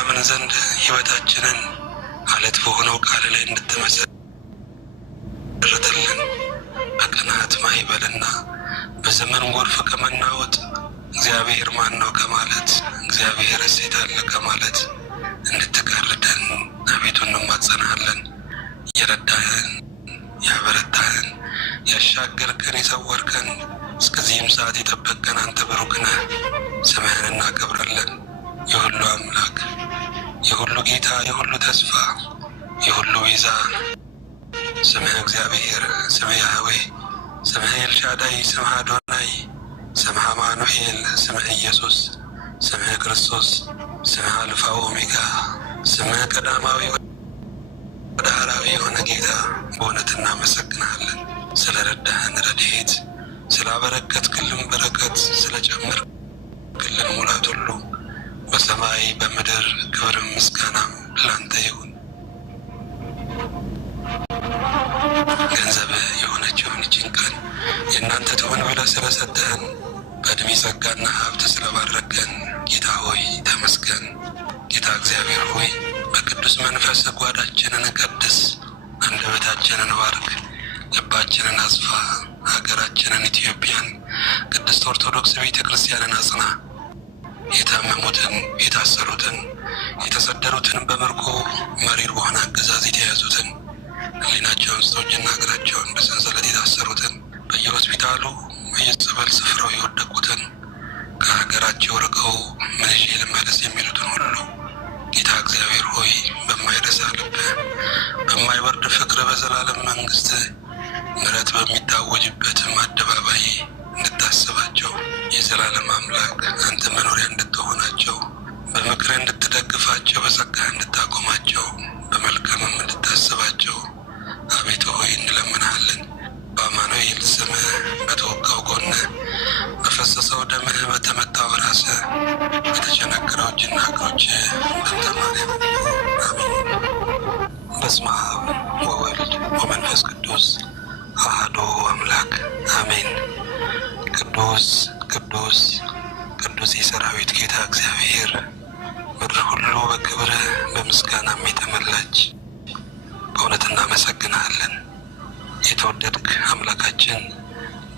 እናምን ዘንድ ሕይወታችንን አለት በሆነው ቃል ላይ እንድትመሰርትልን በቅናት ማይበልና በዘመን ጎርፍ ከመናወጥ እግዚአብሔር ማን ነው ከማለት እግዚአብሔር እሴት አለ ከማለት እንድትጋርደን አቤቱ እንማጸናለን። የረዳህን ያበረታህን ያሻገርከን የሰወርከን እስከዚህም ሰዓት የጠበቀን አንተ ብሩክ ነህ። ስምህን እናከብራለን። የሁሉ አምላክ የሁሉ ጌታ የሁሉ ተስፋ የሁሉ ቤዛ ስምህ እግዚአብሔር፣ ስምህ ያህዌ፣ ስምህ ኤልሻዳይ፣ ስምህ አዶናይ፣ ስምህ አማኑኤል፣ ስምህ ኢየሱስ፣ ስምህ ክርስቶስ፣ ስምህ አልፋ ኦሜጋ፣ ስምህ ቀዳማዊ ዳህራዊ የሆነ ጌታ በእውነት እናመሰግናለን። ስለ ረዳህን ረድኤት፣ ስላበረከትክልን በረከት፣ ስለጨመርክልን ሙላት ሁሉ በሰማይ በምድር ክብርም ምስጋናም ላንተ ይሁን። ገንዘብ የሆነችውን ይህችን ቀን የእናንተ ትሆን ብለህ ስለሰጠህን በዕድሜ ጸጋና ሀብት ስለባረከን ጌታ ሆይ ተመስገን። ጌታ እግዚአብሔር ሆይ በቅዱስ መንፈስ ጓዳችንን ቀድስ፣ አንደበታችንን ባርክ፣ ልባችንን አስፋ፣ ሀገራችንን ኢትዮጵያን ቅድስት ኦርቶዶክስ ቤተ ክርስቲያንን አጽና። የታመሙትን፣ የታሰሩትን፣ የተሰደሩትን በምርኮ መሪር በሆነ አገዛዝ የተያዙትን ሕሊናቸውን ስቶ እጅና እግራቸውን በሰንሰለት የታሰሩትን በየሆስፒታሉ በየጸበል ስፍራው የወደቁትን ከሀገራቸው ርቀው ምን ይዤ ልመለስ የሚሉትን ሁሉ ጌታ እግዚአብሔር ሆይ በማይረሳ ልብ በማይበርድ ፍቅር በዘላለም መንግስት ምሕረት በሚታወጅበትም አደባባይ እንድታስባቸው የዘላለም አምላክ አንተ መኖሪያ እንድትሆናቸው በምክር እንድትደግፋቸው በጸጋህ እንድታቆማቸው በመልካምም እንድታስባቸው አቤቱ ሆይ እንለምንሃለን። በአማኑኤል ስምህ በተወጋው ጎንህ በፈሰሰው ደምህ በተመታው ራስህ በተቸነከረው እጅና እግሮች በእንተ ማርያም አሜን። በስመ አብ ወወልድ ወመንፈስ ቅዱስ አሐዱ አምላክ አሜን። ቅዱስ ቅዱስ ቅዱስ የሰራዊት ጌታ እግዚአብሔር ምድር ሁሉ በክብር በምስጋናም የተመላች በእውነት እናመሰግናለን። የተወደድክ አምላካችን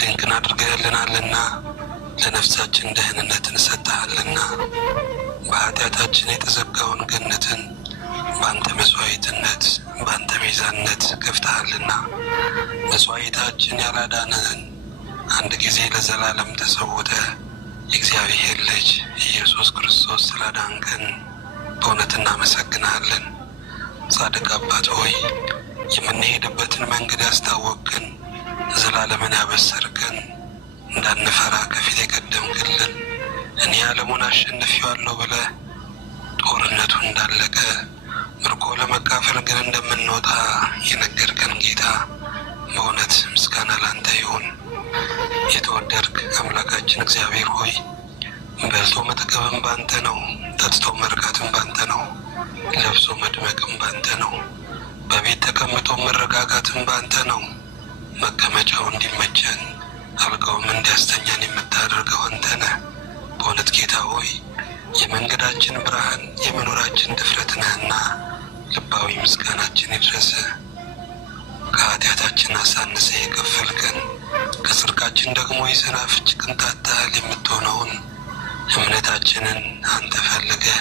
ድንቅን አድርገህልናልና ለነፍሳችን ደህንነትን ሰጥተሃልና በኃጢአታችን የተዘጋውን ገነትን በአንተ መስዋዕትነት በአንተ ቤዛነት ከፍተሃልና መስዋዕታችን ያላዳነን አንድ ጊዜ ለዘላለም ተሰውተ የእግዚአብሔር ልጅ ኢየሱስ ክርስቶስ ስላዳንከን በእውነት እናመሰግናለን። ጻድቅ አባት ሆይ የምንሄድበትን መንገድ ያስታወቅን፣ ዘላለምን ያበሰርከን፣ እንዳንፈራ ከፊት የቀደምክልን፣ እኔ ዓለሙን አሸንፌዋለሁ ብለህ ጦርነቱ እንዳለቀ ምርኮ ለመካፈል ግን እንደምንወጣ የነገርከን ጌታ በእውነት ምስጋና ላንተ ይሁን። የተወደድክ አምላካችን እግዚአብሔር ሆይ በልቶ መጠገብም ባንተ ነው፣ ጠጥቶ መርካትም ባንተ ነው፣ ለብሶ መድመቅም ባንተ ነው፣ በቤት ተቀምጦ መረጋጋትም ባንተ ነው። መቀመጫው እንዲመቸን አልጋውም እንዲያስተኛን የምታደርገው አንተ ነህ። በእውነት ጌታ ሆይ የመንገዳችን ብርሃን የመኖራችን ድፍረት ነህና ልባዊ ምስጋናችን ይድረስ። ከኃጢአታችን አሳንሰ የከፈልከን ከጽድቃችን ደግሞ የሰናፍጭ ቅንጣት ታህል የምትሆነውን እምነታችንን አንተ ፈልገህ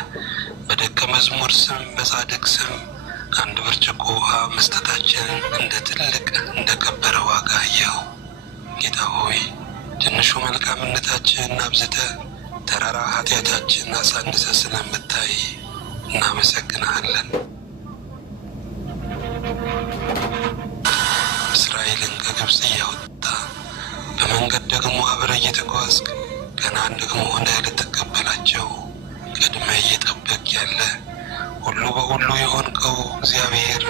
በደቀ መዝሙር ስም በጻድቅ ስም አንድ ብርጭቆ ውሃ መስጠታችንን እንደ ትልቅ እንደ ከበረ ዋጋ አየኸው። ጌታ ሆይ ትንሹ መልካምነታችንን አብዝተህ ተራራ ኃጢአታችንን አሳንሰ ስለምታይ እናመሰግንሃለን። እስራኤልን ከግብፅ እያወጣ በመንገድ ደግሞ አብረህ እየተጓዝክ ከነዓን ደግሞ ሆነህ ልትቀበላቸው ቀድመህ እየጠበቅ ያለ ሁሉ በሁሉ የሆንከው እግዚአብሔር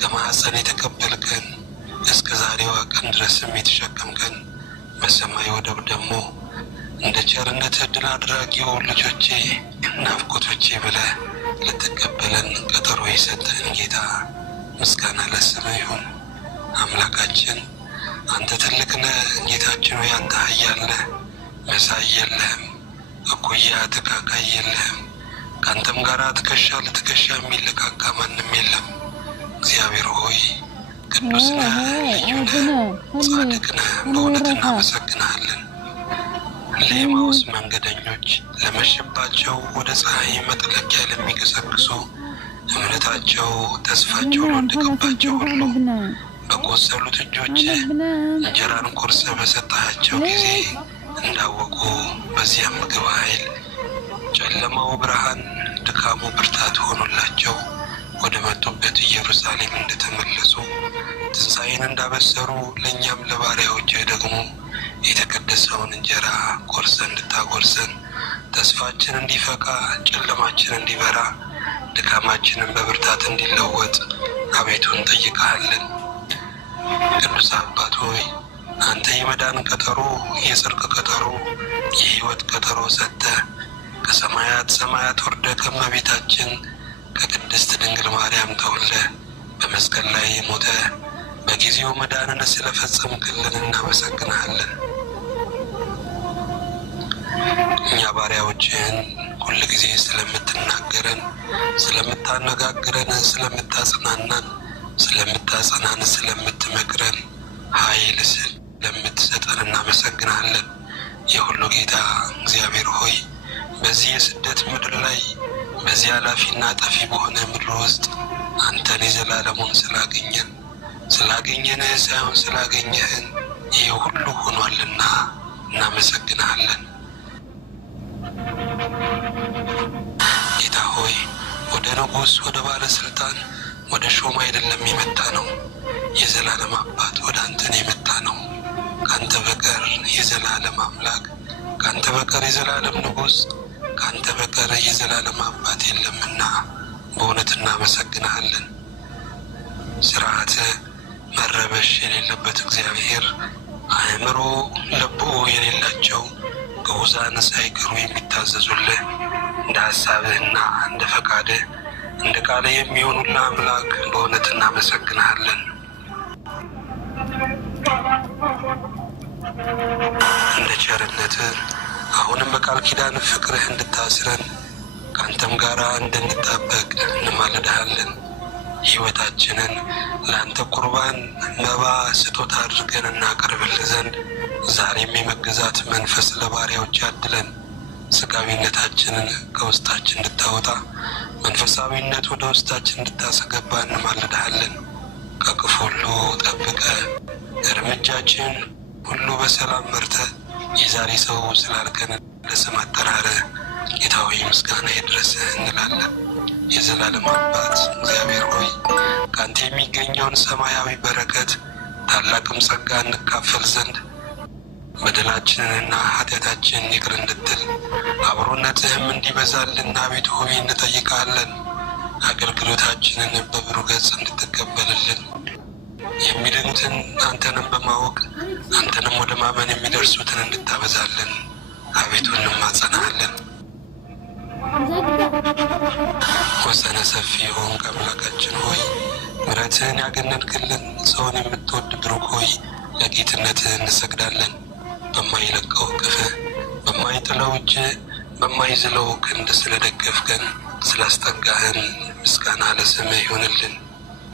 ከማኅፀን የተቀበልከን እስከ ዛሬዋ ቀን ድረስም የተሸከምከን በሰማይ ወደብ ደግሞ እንደ ቸርነት ዕድል አድራጊው ልጆቼ ናፍቆቶቼ ብለህ ልትቀበለን ቀጠሮ የሰጠህን ጌታ ምስጋና ለስምህ ይሁን። አምላካችን አንተ ትልቅ ነህ። ጌታችን ሆይ አንተ ኃያል ነህ። መሳይ የለህም፣ እኩያ ተካካይ የለህም። ከአንተም ጋር ትከሻ ለትከሻ የሚለካካ ማንም የለም። እግዚአብሔር ሆይ ቅዱስ ነህ፣ ልዩ ነህ፣ ጻድቅ ነህ። በእውነት እናመሰግንሃለን። ለኤማሁስ መንገደኞች ለመሸባቸው ወደ ፀሐይ መጥለቂያ ለሚገሰግሱ እምነታቸው ተስፋቸው ለወደቀባቸው ሁሉ በቆሰሉት እጆች እንጀራን ቆርሰ በሰጣቸው ጊዜ እንዳወቁ በዚያም ምግብ ኃይል ጨለማው ብርሃን ድካሙ ብርታት ሆኖላቸው ወደ መጡበት ኢየሩሳሌም እንደተመለሱ ትንሣኤን እንዳበሰሩ ለእኛም ለባሪያዎች ደግሞ የተቀደሰውን እንጀራ ቆርሰ እንድታጎርሰን ተስፋችን እንዲፈካ ጨለማችን እንዲበራ ድካማችንን በብርታት እንዲለወጥ አቤቱ እንጠይቅሃለን። ቅዱስ አባት ሆይ አንተ የመዳን ቀጠሮ፣ የጽድቅ ቀጠሮ፣ የሕይወት ቀጠሮ ሰጥተህ ከሰማያት ሰማያት ወርደ ከእመቤታችን ከቅድስት ድንግል ማርያም ተወልደ በመስቀል ላይ ሞተ በጊዜው መዳንን ስለፈጸምክልን እናመሰግንሃለን። እኛ ባሪያዎችህን ሁል ጊዜ ስለምትናገረን፣ ስለምታነጋግረን፣ ስለምታጽናናን፣ ስለምታጸናን፣ ስለምትመክረን፣ ኃይል ስለምትሰጠን እናመሰግናለን። የሁሉ ጌታ እግዚአብሔር ሆይ በዚህ የስደት ምድር ላይ በዚህ ኃላፊና ጠፊ በሆነ ምድር ውስጥ አንተን የዘላለሙን ስላገኘንህ ሳይሆን ስላገኘህን ይህ ሁሉ ሆኗልና እናመሰግንሃለን። ጌታ ሆይ ወደ ንጉሥ፣ ወደ ባለስልጣን፣ ወደ ሾም አይደለም የመጣ ነው። የዘላለም አባት ወደ አንተን የመጣ ነው። ከአንተ በቀር የዘላለም አምላክ፣ ከአንተ በቀር የዘላለም ንጉሥ፣ ከአንተ በቀር የዘላለም አባት የለምና በእውነት እናመሰግንሃለን። ስርዓት መረበሽ የሌለበት እግዚአብሔር አእምሮ ልቦ የሌላቸው ግዑዛን ሳይቀሩ የሚታዘዙልህ እንደ ሐሳብህና እንደ ፈቃድህ እንደ ቃልህ የሚሆኑልህ አምላክ በእውነት እናመሰግንሃለን። እንደ ቸርነትህ አሁንም በቃል ኪዳን ፍቅርህ እንድታስረን ከአንተም ጋር እንድንጣበቅ እንማልድሃለን። ሕይወታችንን ለአንተ ቁርባን መባ ስጦታ አድርገን እናቀርብልህ ዘንድ ዛሬም የመገዛት መንፈስ ለባሪያዎች ያድለን። ሥጋዊነታችንን ከውስጣችን እንድታወጣ መንፈሳዊነት ወደ ውስጣችን እንድታስገባ እንማልድሃለን። ከክፉ ሁሉ ጠብቀ እርምጃችን ሁሉ በሰላም መርተ የዛሬ ሰው ስላልከን ለስም አጠራርህ ጌታ ሆይ ምስጋና ይድረስህ እንላለን። የዘላለም አባት እግዚአብሔር ሆይ ከአንተ የሚገኘውን ሰማያዊ በረከት ታላቅም ጸጋ እንካፈል ዘንድ በደላችንንና ኃጢአታችንን ይቅር እንድትል አብሮነትህም እንዲበዛልን አቤቱ ሆይ እንጠይቃለን። አገልግሎታችንን በብሩህ ገጽ እንድትቀበልልን የሚድኑትን አንተንም በማወቅ አንተንም ወደ ማመን የሚደርሱትን እንድታበዛልን አቤቱ እንማጸናሃለን። ወሰነ ሰፊ የሆንክ አምላካችን ሆይ ምሕረትህን ያገነንክልን ሰውን የምትወድ ብሩክ ሆይ ለጌትነትህ እንሰግዳለን። በማይለቀው እቅፍህ በማይጥለው እጅህ በማይዝለው ክንድ ስለደገፍከን ስላስጠጋህን ምስጋና ለስምህ ይሆንልን።